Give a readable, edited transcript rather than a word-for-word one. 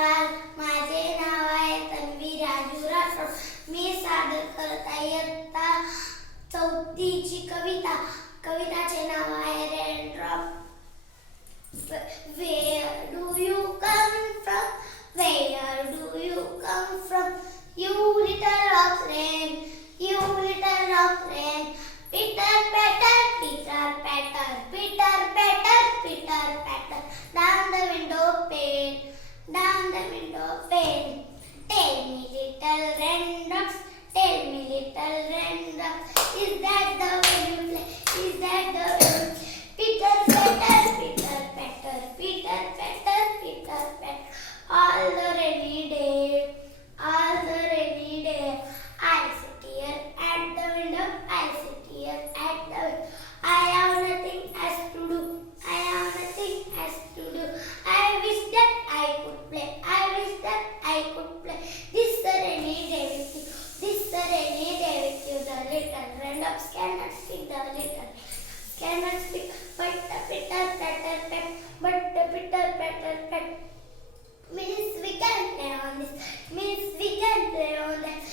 नमस्कार, माझे नाव आहे तन्वी राजू राठोड. मी सादर करत आहे इयत्ता चौथीची कविता. कविताचे नाव आहे raindrop. Where do you come from? Where do you come from? You little of rain, you little of rain. Pitter patter, pitter patter, pitter patter, pitter patter. Down the window pane, down the window pane. Tell me little raindrops, tell me little raindrops. Is that the way you play? Is that the way you play? Pitter patter, pitter patter, pitter patter, pitter patter. All the rainy day, all the rainy day. I sit here at the window, I sit here at the window. I have nothing else to do, I have nothing else to do. I wish that I could play, I wish that I could play. This the rainy day with you, this the rainy day with you. The little raindrops cannot speak, the little cannot speak, but the pitter patter pat, but the pitter patter pat. Means we can play on this, means we can play on that.